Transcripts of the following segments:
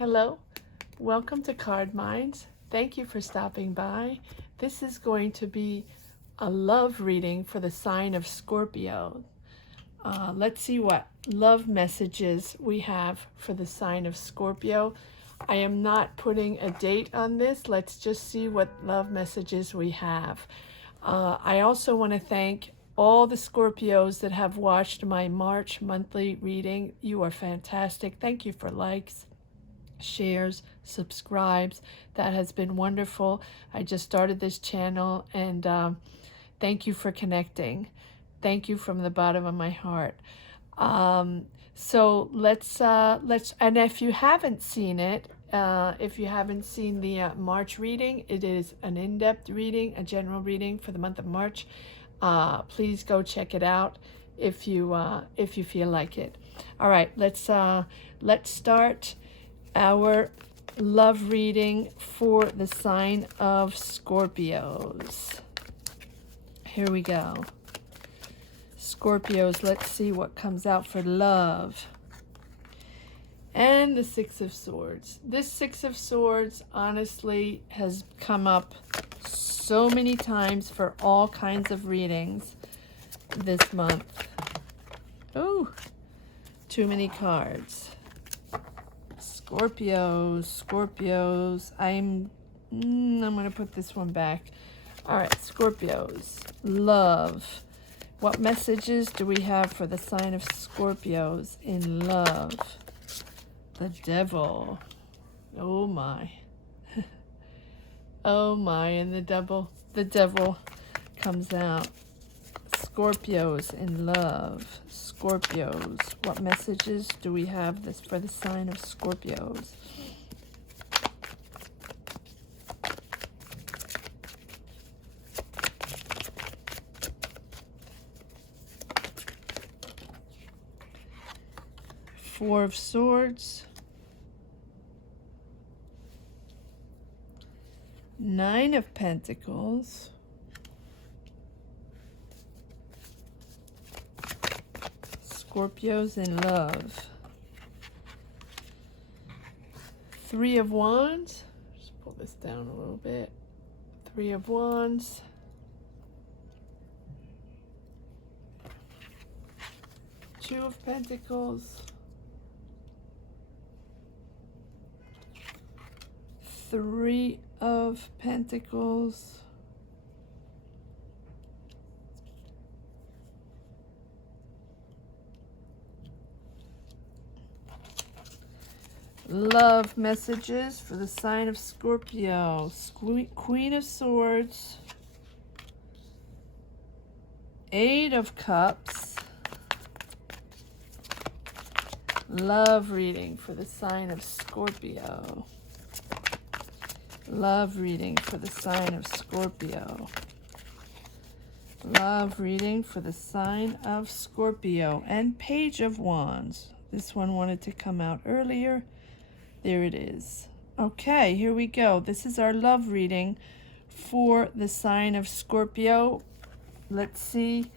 Hello, welcome to Card Minds. Thank you for stopping by. This is going to be a love reading for the sign of Scorpio. Let's see what love messages we have for the sign of Scorpio. I am not putting a date on this. Let's just see what love messages we have. I also want to thank all the Scorpios that have watched my March monthly reading. You are fantastic. Thank you for likes, shares, subscribes. That has been wonderful. I just started this channel, and thank you for connecting. Thank you from the bottom of my heart. So let's and if you haven't seen it, if you haven't seen the March reading, it is an in-depth reading, a general reading for the month of March. Please go check it out if you feel like it. All right, let's start our love reading for the sign of Scorpios. Here we go. Scorpios, let's see what comes out for love. And the Six of Swords. This Six of Swords honestly has come up so many times for all kinds of readings this month. Oh, too many cards. Scorpios. I'm going to put this one back. All right, Scorpios. Love. What messages do we have for the sign of Scorpios in love? The Devil. Oh my. Oh my, and the devil comes out. Scorpios in love. Scorpios. What messages do we have this for the sign of Scorpios? Four of Swords. Nine of Pentacles. Scorpios in love. Three of Wands. Just pull this down a little bit. Three of Wands. Two of Pentacles. Three of Pentacles. Love messages for the sign of Scorpio. Queen of Swords. Eight of Cups. Love reading for the sign of Scorpio. Love reading for the sign of Scorpio. Love reading for the sign of Scorpio. And Page of Wands. This one wanted to come out earlier. There it is. Okay, here we go. This is our love reading for the sign of Scorpio. Let's see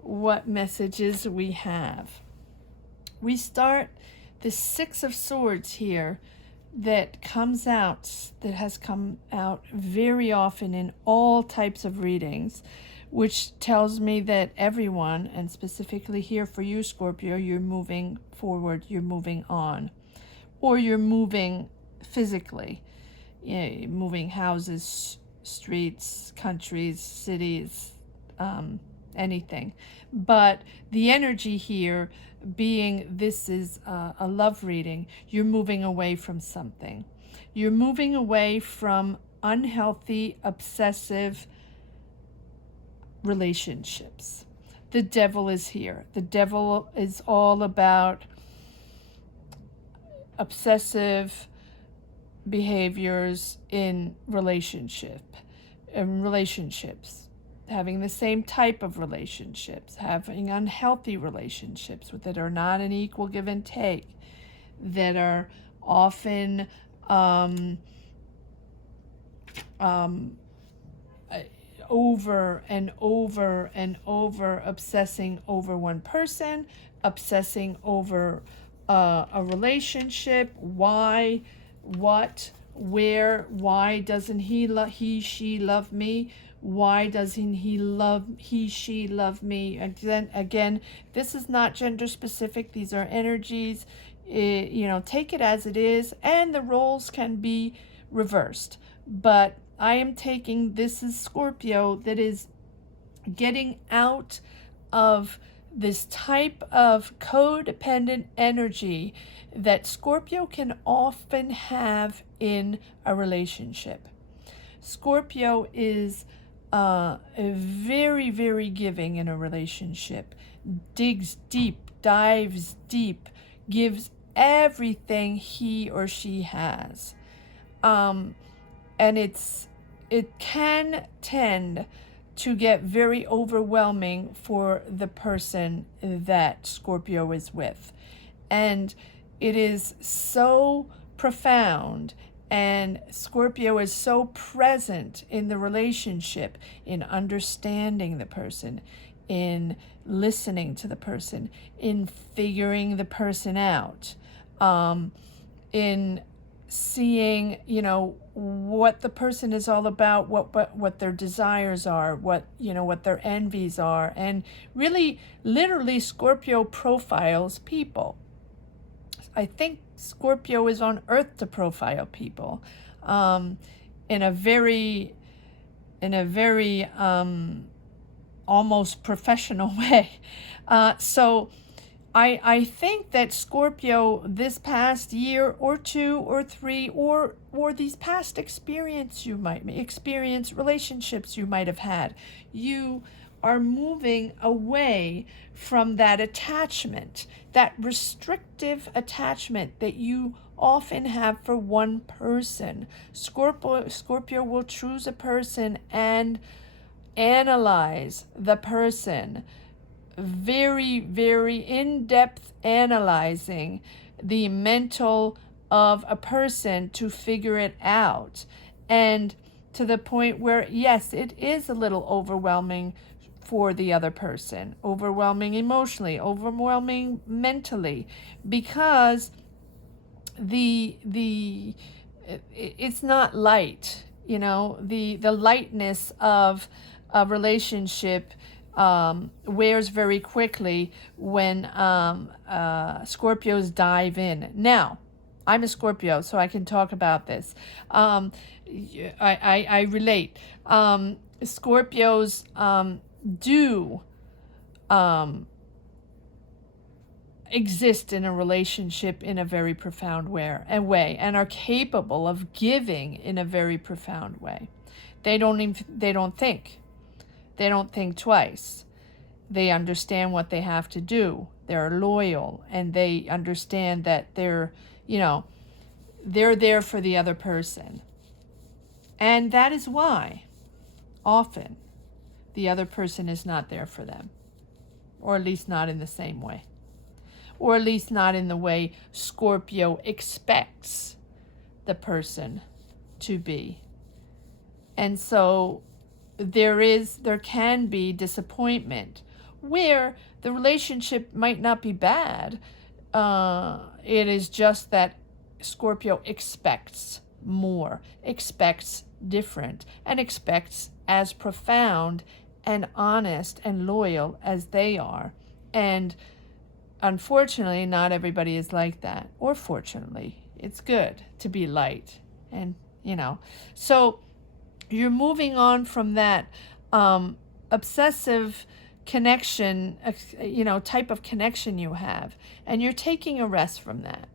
what messages we have. We start the Six of Swords here that has come out very often in all types of readings, which tells me that everyone, and specifically here for you, Scorpio, you're moving forward, you're moving on, or you're moving physically, moving houses, streets, countries, cities, anything. But the energy here being this is a love reading, you're moving away from something. You're moving away from unhealthy, obsessive relationships. The Devil is here. The Devil is all about obsessive behaviors in relationships, having the same type of relationships, having unhealthy relationships that are not an equal give and take, that are often over and over and over, obsessing over one person, obsessing over a relationship. Why? what, where, why doesn't he, she love me? Why doesn't he, she love me? Again, this is not gender specific. These are energies. Take it as it is, and the roles can be reversed. But I am taking, this is Scorpio that is getting out of this type of codependent energy that Scorpio can often have in a relationship. Scorpio is very, very giving in a relationship, digs deep, dives deep, gives everything he or she has. And it can tend to get very overwhelming for the person that Scorpio is with. And it is so profound, and Scorpio is so present in the relationship, in understanding the person, in listening to the person, in figuring the person out, in seeing, what the person is all about, what their desires are, what their envies are, and really, literally, Scorpio profiles people. I think Scorpio is on Earth to profile people, in a very almost professional way. So I think that Scorpio, this past year or two or three, or these past relationships you might have had, you are moving away from that attachment, that restrictive attachment that you often have for one person. Scorpio will choose a person and analyze the person, very, very in-depth analyzing the mental of a person to figure it out. And to the point where, yes, it is a little overwhelming for the other person, overwhelming emotionally, overwhelming mentally, because it's not light. The lightness of a relationship wears very quickly when Scorpios dive in. Now, I'm a Scorpio, so I can talk about this. I relate. Scorpios do exist in a relationship in a very profound way, and are capable of giving in a very profound way. They don't think. They don't think twice. They understand what they have to do. They're loyal, and they understand that they're there for the other person. And that is why often the other person is not there for them, or at least not in the same way, or at least not in the way Scorpio expects the person to be. And so there can be disappointment where the relationship might not be bad. It is just that Scorpio expects more, expects different, and expects as profound and honest and loyal as they are. And unfortunately, not everybody is like that. Or fortunately, it's good to be light. And, so you're moving on from that obsessive connection, type of connection you have, and you're taking a rest from that.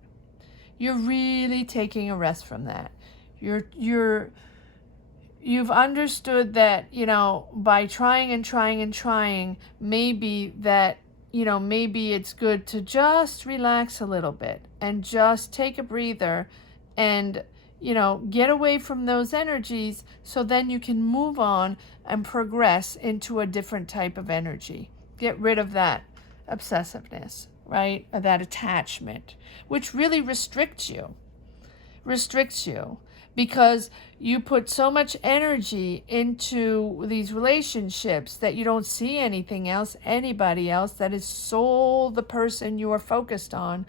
You're really taking a rest from that. You've understood that, by trying and trying and trying, maybe it's good to just relax a little bit and just take a breather and, get away from those energies, so then you can move on and progress into a different type of energy. Get rid of that obsessiveness, right? That attachment, which really restricts you, because you put so much energy into these relationships that you don't see anybody else that is the person you are focused on,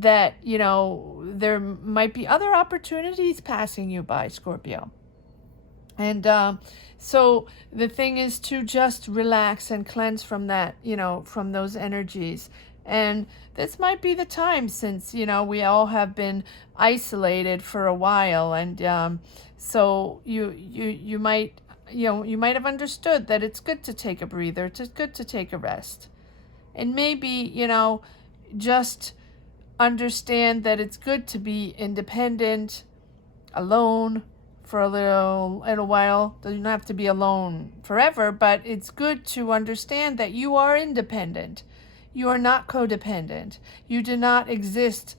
that, you know, there might be other opportunities passing you by, Scorpio. And so the thing is to just relax and cleanse from that, you know, from those energies. And this might be the time, since, you know, we all have been isolated for a while. And so you might, you know, you might have understood that it's good to take a breather. It's good to take a rest. And maybe, you know, just understand that it's good to be independent, alone for a little while. You don't have to be alone forever, but it's good to understand that you are independent. You are not codependent. You do not exist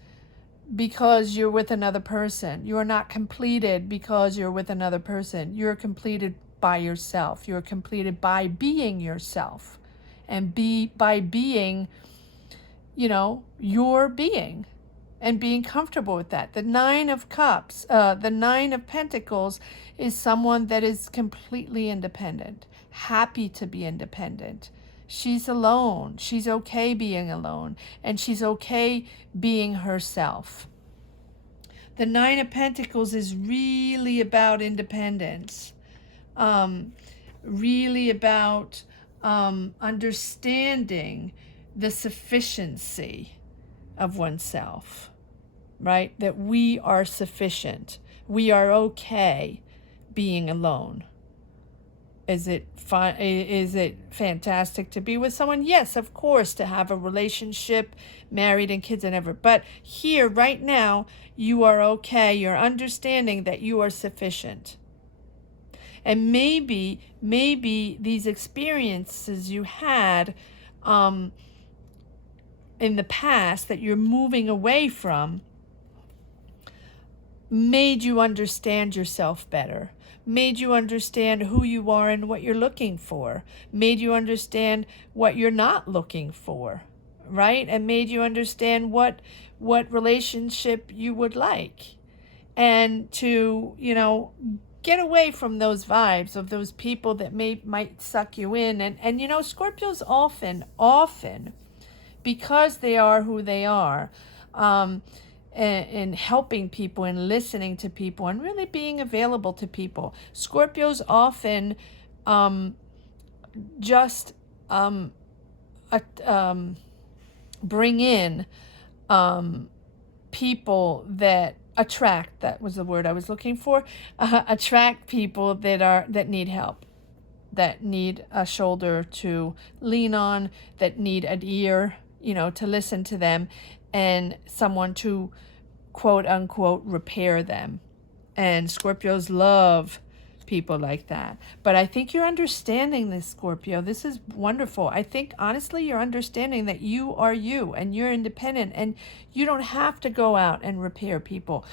because you're with another person. You are not completed because you're with another person. You're completed by yourself. You're completed by being yourself, and by being, you know, your being, and being comfortable with that. The Nine of Cups, the Nine of Pentacles is someone that is completely independent, happy to be independent. She's alone. She's okay being alone, and she's okay being herself. The Nine of Pentacles is really about independence, really about understanding the sufficiency of oneself, right? That we are sufficient. We are okay being alone. Is it fun? Is it fantastic to be with someone? Yes, of course, to have a relationship, married and kids and ever. But here, right now, you are okay. You're understanding that you are sufficient. And maybe these experiences you had in the past that you're moving away from made you understand yourself better, made you understand who you are and what you're looking for, made you understand what you're not looking for, right? And made you understand what relationship you would like. And to, you know, get away from those vibes of those people that might suck you in. And you know, Scorpios often, because they are who they are, and helping people and listening to people and really being available to people, Scorpios often just bring in people that attract, that was the word I was looking for, attract people that need help, that need a shoulder to lean on, that need an ear, you know, to listen to them, and someone to quote unquote repair them. And Scorpios love people like that. But I think you're understanding this, Scorpio. This is wonderful. I think honestly you're understanding that you are you and you're independent, and you don't have to go out and repair people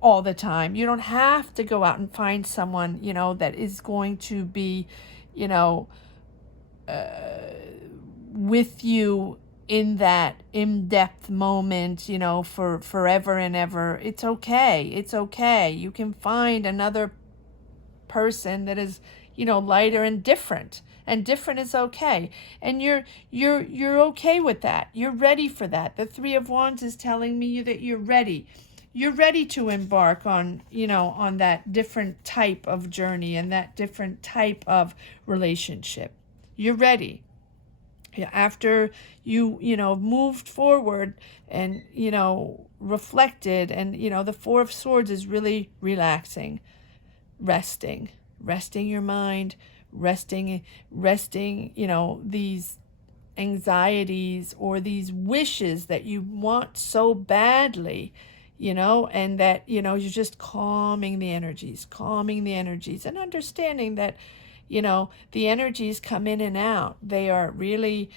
all the time. You don't have to go out and find someone, you know, that is going to be, you know, with you in that in-depth moment, you know, for forever and ever. It's okay. It's okay. You can find another person that is, you know, lighter and different. And different is okay. And you're okay with that. You're ready for that. The Three of Wands is telling me that you're ready. You're ready to embark on, you know, on that different type of journey and that different type of relationship. You're ready. After you know, moved forward and, you know, reflected, and, you know, the Four of Swords is really relaxing, resting your mind, resting, you know, these anxieties or these wishes that you want so badly, you know, and that, you know, you're just calming the energies and understanding that, you know, the energies come in and out. They are really,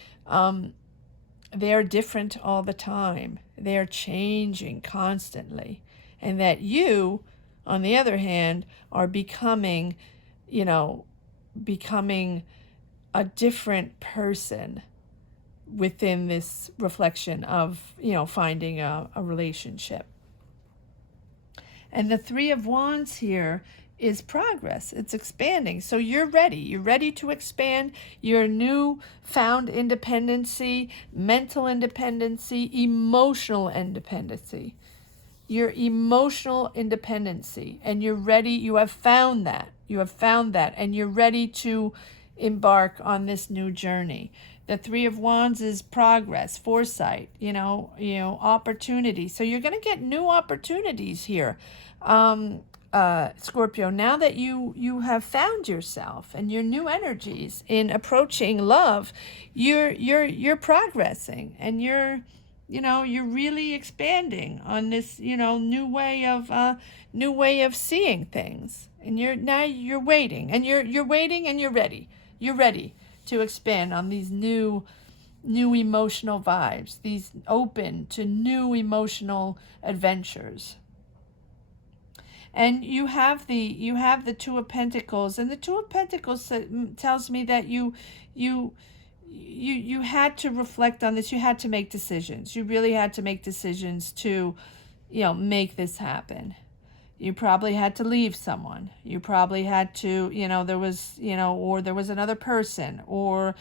they are different all the time. They are changing constantly. And that you, on the other hand, are becoming, you know, a different person within this reflection of, you know, finding a relationship. And the Three of Wands here is progress. It's expanding. So you're ready. You're ready to expand your newfound independency, mental independency, emotional independency. Your emotional independency. And you're ready. You have found that. You have found that. And you're ready to embark on this new journey. The Three of Wands is progress, foresight, opportunity. So you're going to get new opportunities here. Scorpio, now that you have found yourself and your new energies in approaching love, you're progressing, and you're really expanding on this new way of seeing things. And you're waiting, and you're waiting, and you're ready to expand on these new emotional vibes, these open to new emotional adventures. And you have the Two of Pentacles, and the Two of Pentacles tells me that you had to reflect on this. You had to make decisions. You really had to make decisions to, make this happen. You probably had to leave someone. You probably had to, there was, or there was another person, or,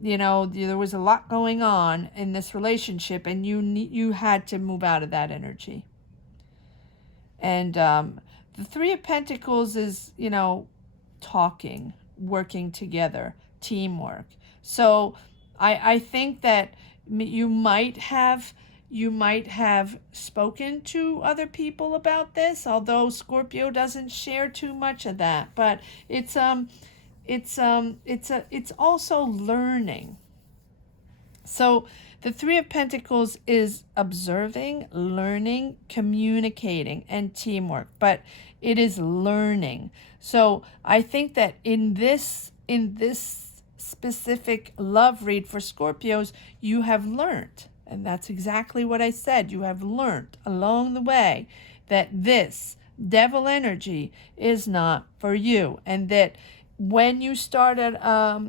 there was a lot going on in this relationship, and you had to move out of that energy. And the Three of Pentacles is, talking, working together, teamwork. So I think that you might have spoken to other people about this, although Scorpio doesn't share too much of that. But it's also learning. So the Three of Pentacles is observing, learning, communicating, and teamwork, but it is learning. So I think that in this specific love read for Scorpios, you have learned, and that's exactly what I said. You have learned along the way that this devil energy is not for you, and that when you started a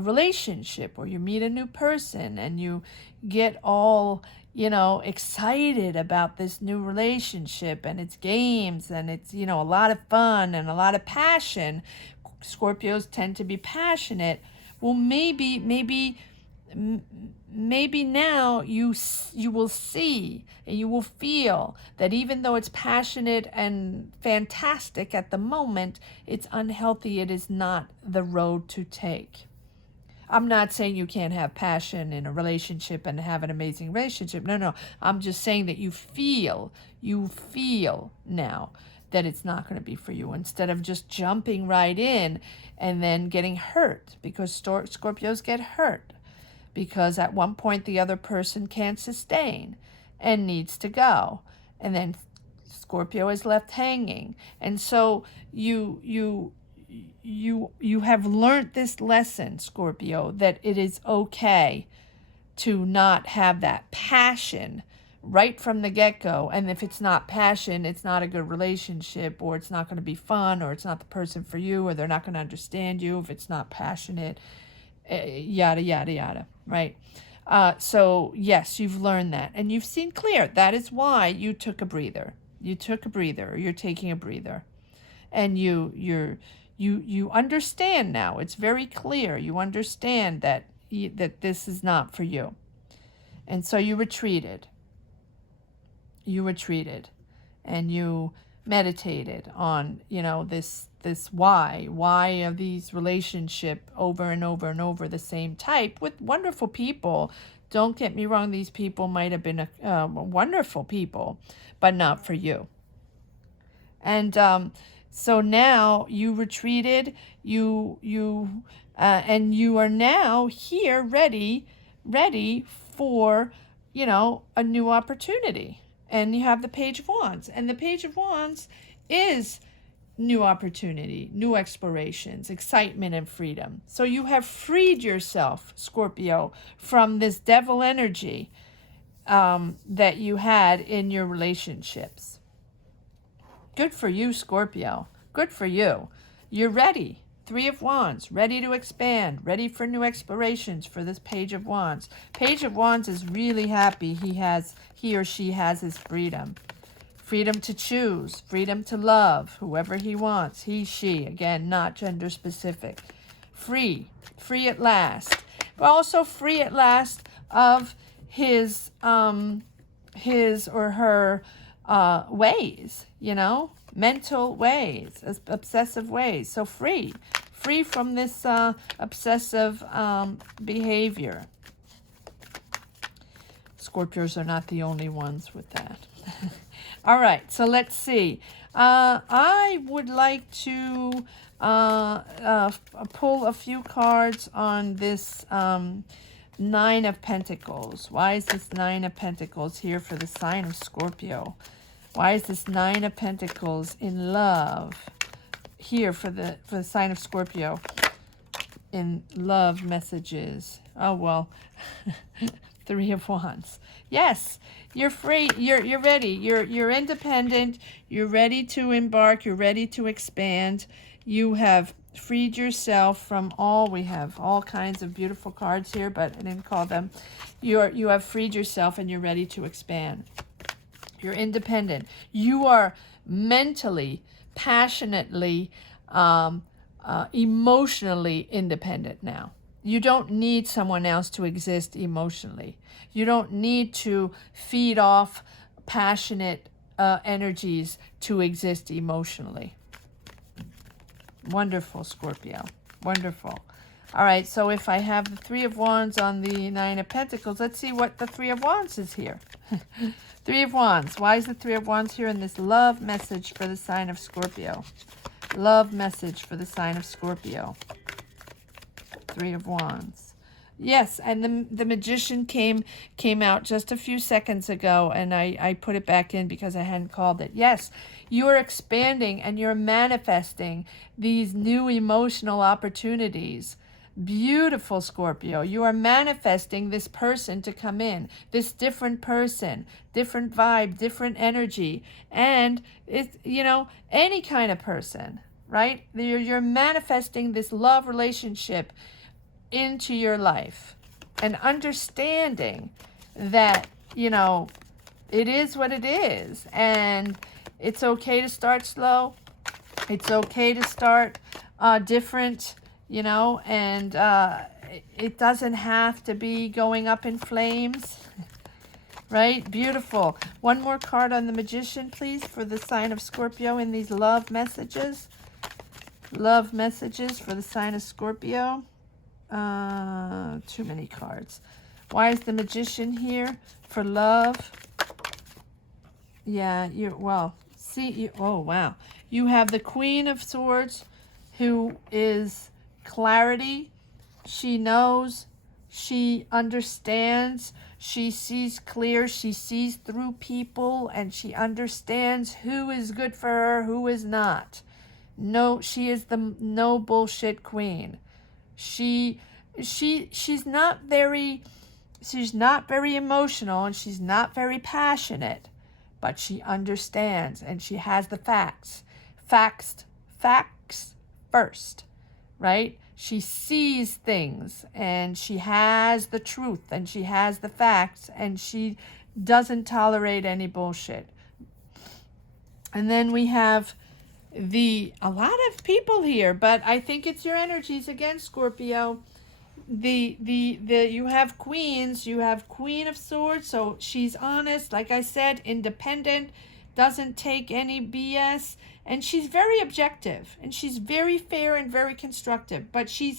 relationship, or you meet a new person and you get all excited about this new relationship, and it's games, and it's a lot of fun and a lot of passion. Scorpios tend to be passionate. Well, maybe now you will see and you will feel that even though it's passionate and fantastic at the moment, it's unhealthy. It is not the road to take. I'm not saying you can't have passion in a relationship and have an amazing relationship. No. I'm just saying that you feel now that it's not going to be for you, instead of just jumping right in and then getting hurt, because Scorpios get hurt because at one point the other person can't sustain and needs to go. And then Scorpio is left hanging. And so you have learned this lesson, Scorpio, that it is okay to not have that passion right from the get-go. And if it's not passion, it's not a good relationship, or it's not going to be fun, or it's not the person for you, or they're not going to understand you if it's not passionate, yada, yada, yada, right? So yes, you've learned that, and you've seen clear. That is why you took a breather. You took a breather, or you're taking a breather. And you understand now. It's very clear. You understand that this is not for you. And so you retreated. And you meditated on, this why of these relationship over and over and over, the same type with wonderful people. Don't get me wrong, these people might have been wonderful people, but not for you. And so now you retreated, and you are now here ready for, a new opportunity. And you have the Page of Wands, and the Page of Wands is new opportunity, new explorations, excitement, and freedom. So you have freed yourself, Scorpio, from this devil energy that you had in your relationships. Good for you, Scorpio. Good for you. You're ready. Three of Wands, ready to expand, ready for new explorations for this Page of Wands. Page of Wands is really happy he or she has his freedom. freedom to choose, freedom to love whoever he wants, he, she, again, not gender specific. Free at last, but also free at last of his or her ways, mental ways, obsessive ways. So free from this obsessive behavior. Scorpios are not the only ones with that. All right, so let's see. I would like to pull a few cards on this Nine of Pentacles. Why is this Nine of Pentacles here for the sign of Scorpio? Why is this Nine of Pentacles in love here for the sign of Scorpio? In love messages. Oh, well. Three of Wands. Yes, you're free. You're ready. You're independent. You're ready to embark. You're ready to expand. You have freed yourself from all. We have all kinds of beautiful cards here, but I didn't call them. You have freed yourself and you're ready to expand. You're independent. You are mentally, passionately, emotionally independent now. You don't need someone else to exist emotionally. You don't need to feed off passionate energies to exist emotionally. Wonderful, Scorpio. Wonderful. All right, so if I have the Three of Wands on the Nine of Pentacles, let's see what the Three of Wands is here. Three of Wands. Why is the Three of Wands here in this love message for the sign of Scorpio? Love message for the sign of Scorpio. Three of Wands. Yes, and the Magician came out just a few seconds ago, and I put it back in because I hadn't called it. Yes, you are expanding and you're manifesting these new emotional opportunities. Beautiful, Scorpio. You are manifesting this person to come in, this different person, different vibe, different energy, and it's, any kind of person, right? You're manifesting this love relationship into your life and understanding that, it is what it is, and it's okay to start slow. It's okay to start different, and it doesn't have to be going up in flames, right? Beautiful. One more card on the Magician, please, for the sign of Scorpio in these love messages. Love messages for the sign of Scorpio. Too many cards. Why is the Magician here for love? Yeah, oh, wow. You have the Queen of Swords, who is clarity. She knows, she understands, she sees clear, she sees through people, and she understands who is good for her, who is not. No, she is the no bullshit queen. She's not very emotional, and she's not very passionate, but she understands, and she has the facts first, right? She sees things, and she has the truth, and she has the facts, and she doesn't tolerate any bullshit. And then we have a lot of people here, but I think it's your energies again, Scorpio. You have queens, you have Queen of Swords, so she's honest, like I said, independent, doesn't take any BS, and she's very objective, and she's very fair and very constructive, but she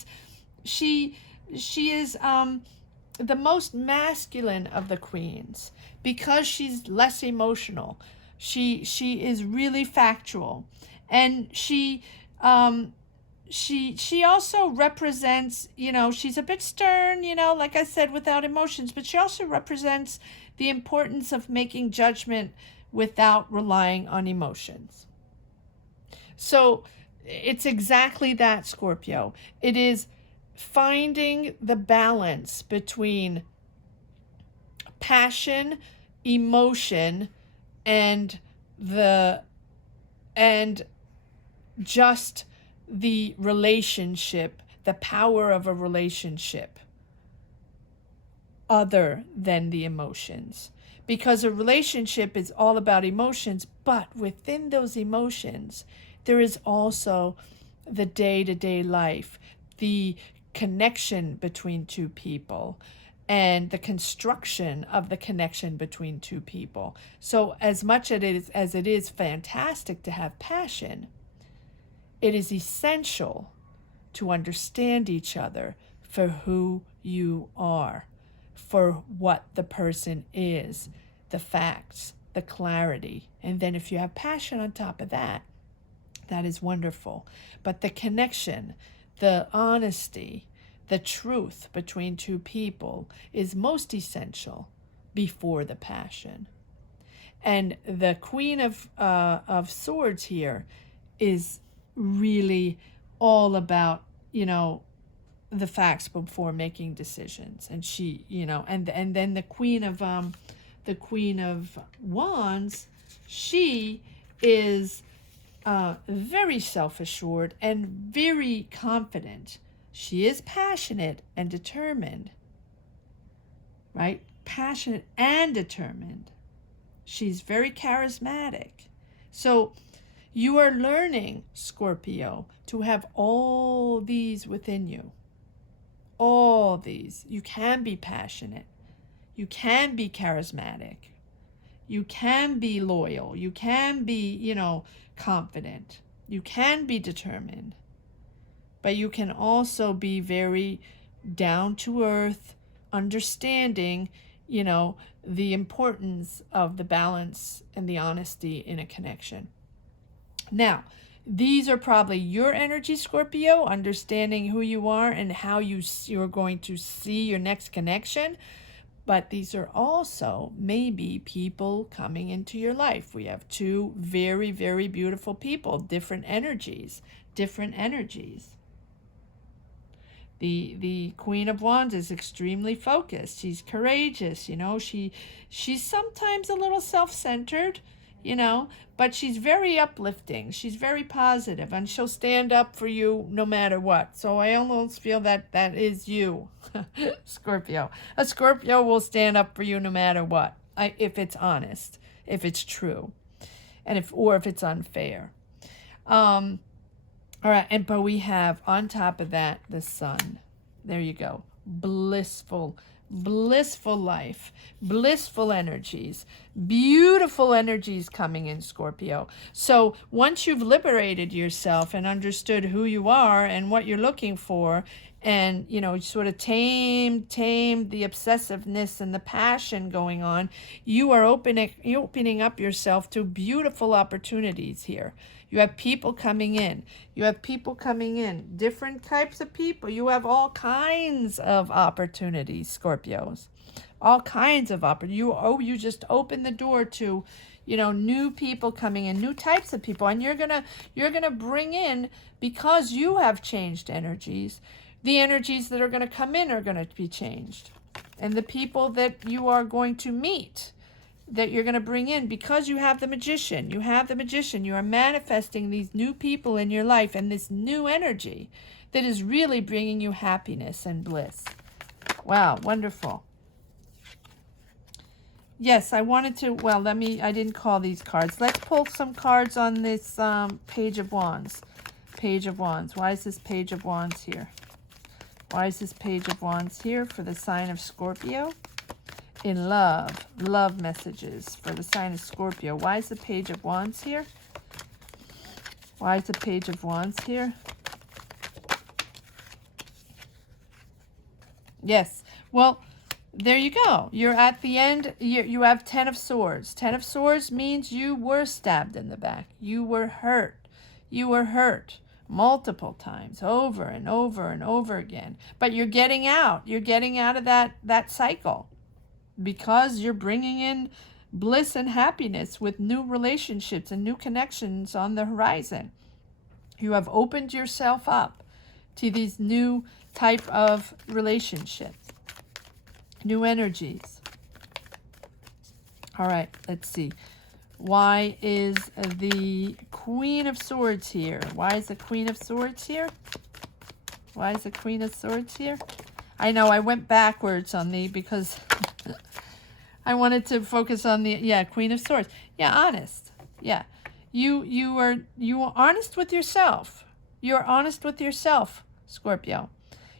is the most masculine of the queens because she's less emotional. She is really factual, and she also represents, she's a bit stern, like I said, without emotions, but she also represents the importance of making judgment without relying on emotions. So it's exactly that, Scorpio. It is finding the balance between passion, emotion, and just the relationship, the power of a relationship, other than the emotions. because a relationship is all about emotions, but within those emotions, there is also the day-to-day life, the connection between two people, and the construction of the connection between two people. So as much as it is fantastic to have passion, it is essential to understand each other for who you are, for what the person is, the facts, the clarity. And then if you have passion on top of that, that is wonderful. But the connection, the honesty, the truth between two people is most essential before the passion. And the Queen of Swords here is really all about, the facts before making decisions. And she, and then the Queen of Wands, she is very self-assured and very confident. She is passionate and determined, right? Passionate and determined. She's very charismatic. So you are learning, Scorpio, to have all these within you. All these. You can be passionate. You can be charismatic. You can be loyal. You can be, confident. You can be determined. But you can also be very down to earth, understanding, the importance of the balance and the honesty in a connection. Now, these are probably your energy, Scorpio, understanding who you are and how you're going to see your next connection. But these are also maybe people coming into your life. We have two very, very beautiful people, different energies, different energies. The Queen of Wands is extremely focused. She's courageous, she's sometimes a little self-centered, but she's very uplifting. She's very positive, and she'll stand up for you no matter what. So I almost feel that is you, Scorpio. A Scorpio will stand up for you no matter what, if it's honest, if it's true, and if it's unfair. All right, but we have on top of that the Sun. There you go. Blissful life, blissful energies, beautiful energies coming in, Scorpio. So once you've liberated yourself and understood who you are and what you're looking for, and sort of tame the obsessiveness and the passion going on, you are opening up yourself to beautiful opportunities here. You have people coming in. Different types of people. You have all kinds of opportunities, Scorpios. All kinds of opportunities. You just open the door to, new people coming in, new types of people. And you're gonna bring in, because you have changed energies, the energies that are going to come in are going to be changed. And the people that you are going to meet, that you're going to bring in, because you have the Magician. You are manifesting these new people in your life and this new energy that is really bringing you happiness and bliss. Wow, wonderful. Yes, I wanted to, I didn't call these cards. Let's pull some cards on this Page of Wands. Page of Wands. Why is this Page of Wands here? Why is this Page of Wands here for the sign of Scorpio? In love messages for the sign of Scorpio. Why is the Page of Wands here? Why is the Page of Wands here? Yes, well, there you go. You're at the end. You have Ten of Swords. Ten of Swords means you were stabbed in the back. You were hurt. Multiple times, over and over and over again. But you're getting out. You're getting out of that cycle, because you're bringing in bliss and happiness with new relationships and new connections on the horizon. You have opened yourself up to these new type of relationships, new energies. All right, let's see. Why is the Queen of Swords here? Why is the Queen of Swords here? Why is the Queen of Swords here? I know I went backwards on because I wanted to focus on the, yeah, Queen of Swords. Yeah, honest. Yeah. You are honest with yourself. You're honest with yourself, Scorpio.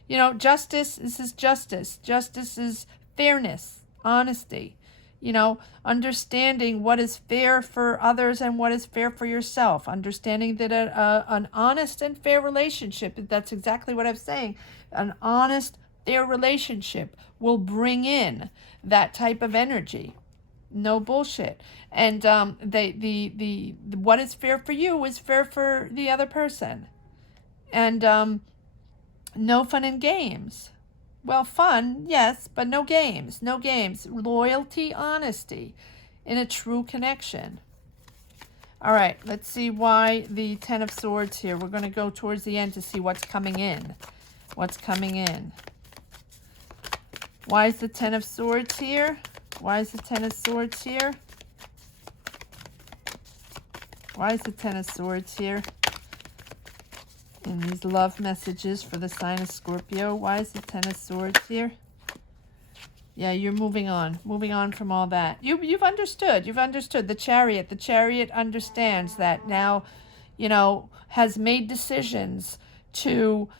You know, justice, this is justice. Justice is fairness, honesty. You know, understanding what is fair for others and what is fair for yourself. Understanding that an honest and fair relationship, that's exactly what I'm saying. An honest, fair relationship will bring in that type of energy. No bullshit. And the what is fair for you is fair for the other person. And no fun and games. Well, fun, yes, but no games. No games. Loyalty, honesty in a true connection. All right, let's see why the Ten of Swords here. We're going to go towards the end to see what's coming in. What's coming in. Why is the Ten of Swords here? Why is the Ten of Swords here? Why is the Ten of Swords here? In these love messages for the sign of Scorpio. Why is the Ten of Swords here? Yeah, you're moving on from all that. You've understood. You've understood. The Chariot. The Chariot understands that now, you know, has made decisions to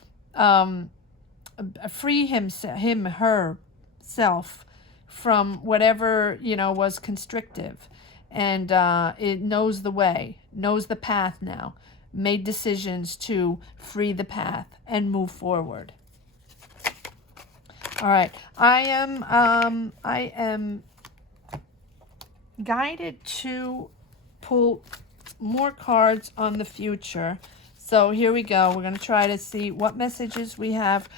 free herself from whatever, you know, was constrictive. And it knows the way, knows the path now. Made decisions to free the path and move forward. All right, I am guided to pull more cards on the future. So here we go. We're going to try to see what messages we have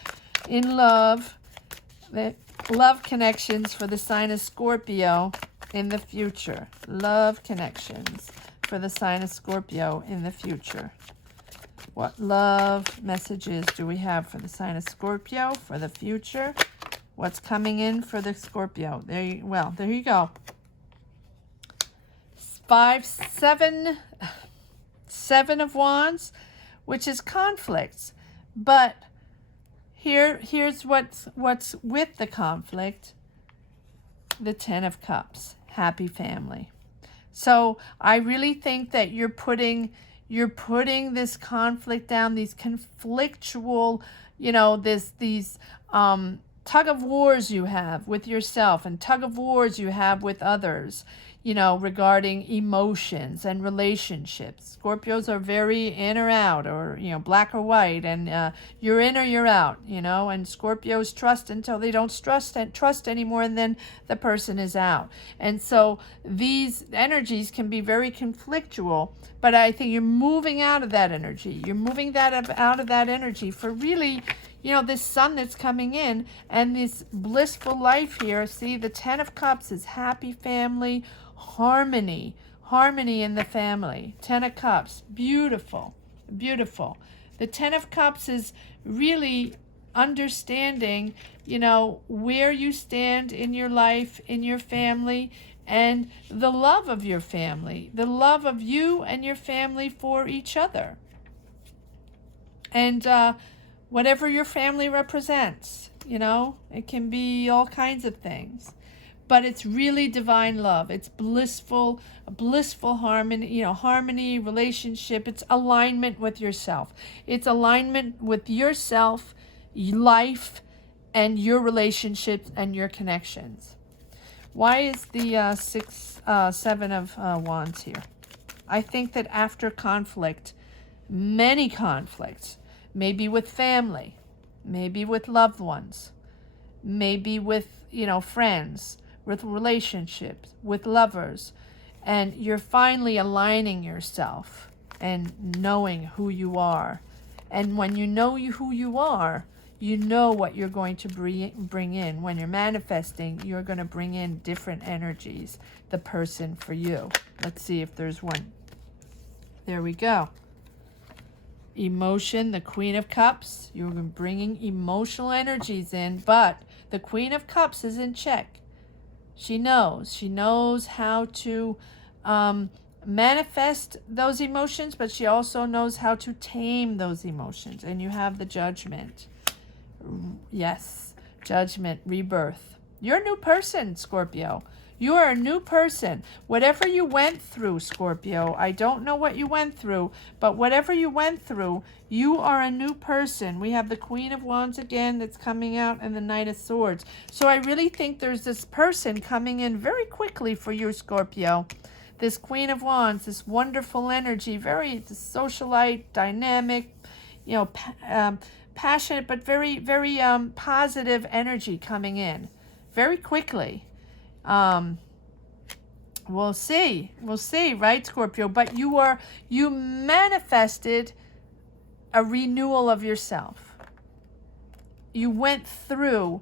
in love, the love connections for the sign of Scorpio in the future. Love connections for the sign of Scorpio in the future. What love messages do we have for the sign of Scorpio for the future? What's coming in for the Scorpio? There you go. 7 of Wands, which is conflicts. But here's what's with the conflict. The 10 of Cups. Happy family. So I really think that you're putting this conflict down, these conflictual, you know, these tug of wars you have with yourself and tug of wars you have with others, you know, regarding emotions and relationships. Scorpios are very in or out, or, you know, black or white, and you're in or you're out, you know, and Scorpios trust until they don't trust anymore, and then the person is out. And so these energies can be very conflictual, but I think you're moving out of that energy. You're moving out of that energy for really, you know, this sun that's coming in and this blissful life here. See, the 10 of Cups is happy family, harmony in the family. 10 of Cups, beautiful, beautiful. The 10 of Cups is really understanding, you know, where you stand in your life, in your family, and the love of your family, the love of you and your family for each other. And whatever your family represents, you know, it can be all kinds of things. But it's really divine love. It's blissful harmony, you know, harmony, relationship. It's alignment with yourself. It's alignment with yourself, life, and your relationships and your connections. Why is the 7 of Wands here? I think that after conflict, many conflicts, maybe with family, maybe with loved ones, maybe with, you know, friends, with relationships, with lovers, and you're finally aligning yourself and knowing who you are. And when you know who you are, you know what you're going to bring in. When you're manifesting, you're going to bring in different energies, the person for you. Let's see if there's one. There we go. Emotion, the Queen of Cups. You're bringing emotional energies in, but the Queen of Cups is in check. She knows how to manifest those emotions, but she also knows how to tame those emotions. And you have the Judgment. Yes, Judgment, rebirth. You're a new person, Scorpio. You are a new person. Whatever you went through, Scorpio, I don't know what you went through, but whatever you went through, you are a new person. We have the Queen of Wands again that's coming out and the Knight of Swords. So I really think there's this person coming in very quickly for you, Scorpio. This Queen of Wands, this wonderful energy, very socialite, dynamic, passionate, but very, very positive energy coming in very quickly. We'll see, right, Scorpio? But you manifested a renewal of yourself. You went through,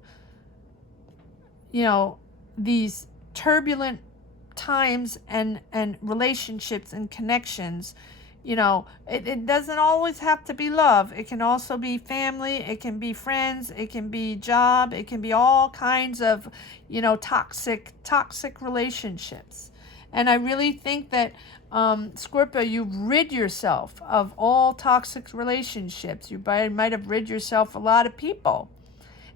these turbulent times and relationships and connections. It doesn't always have to be love. It can also be family. It can be friends. It can be job. It can be all kinds of, toxic relationships. And I really think that, Scorpio, you've rid yourself of all toxic relationships. You might have rid yourself of a lot of people,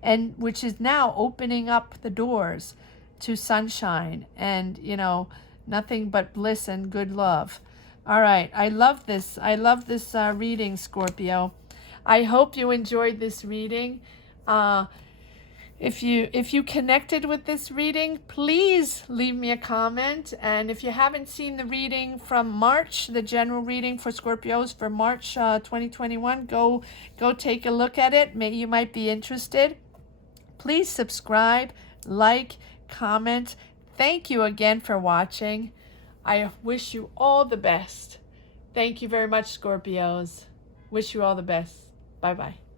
and which is now opening up the doors to sunshine and, nothing but bliss and good love. All right, I love this. I love this reading, Scorpio. I hope you enjoyed this reading. If you connected with this reading, please leave me a comment. And if you haven't seen the reading from March, the general reading for Scorpios for March 2021, go take a look at it. Maybe you might be interested. Please subscribe, like, comment. Thank you again for watching. I wish you all the best. Thank you very much, Scorpios. Wish you all the best. Bye-bye.